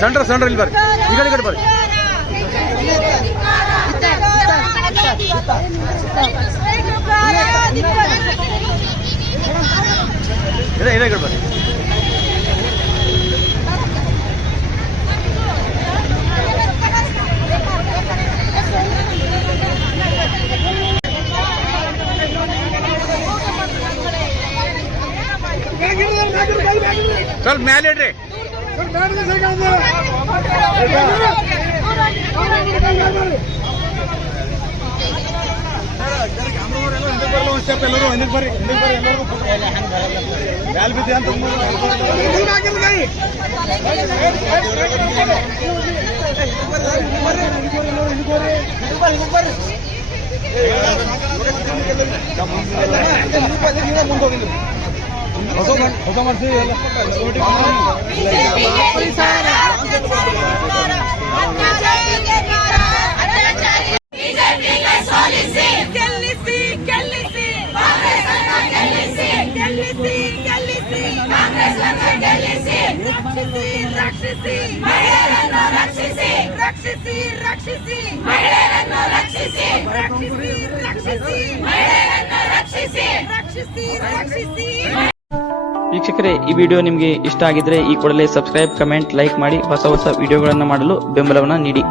Centre ಇಲ್ಲಿ ಬರ್ರಿ ಈ ಕಡೆ ಬರ್ರಿ ಇದೇ ಕಡೆ ಬರ್ರಿ ಸ್ವಲ್ಪ ಮೇಲೆ ಇಡ್ರಿ ಎಲ್ಲರೂ ಹಿಂದಕ್ಕೆ ಬರ್ರಿ ಮ್ಯಾಲ್ ಬಿದ್ದೆ ಅಂತ ಹೊಸ ಮಾಡಿಸಿ ವೀಕ್ಷಕರೇ, ಈ ವಿಡಿಯೋ ನಿಮಗೆ ಇಷ್ಟ ಆಗಿದ್ರೆ ಈ ಕೂಡಲೇ ಸಬ್ಸ್ಕ್ರೈಬ್, ಕಮೆಂಟ್, ಲೈಕ್ ಮಾಡಿ ಹೊಸ ವಿಡಿಯೋಗಳನ್ನು ಮಾಡಲು ಬೆಂಬಲವನ್ನು ನೀಡಿ.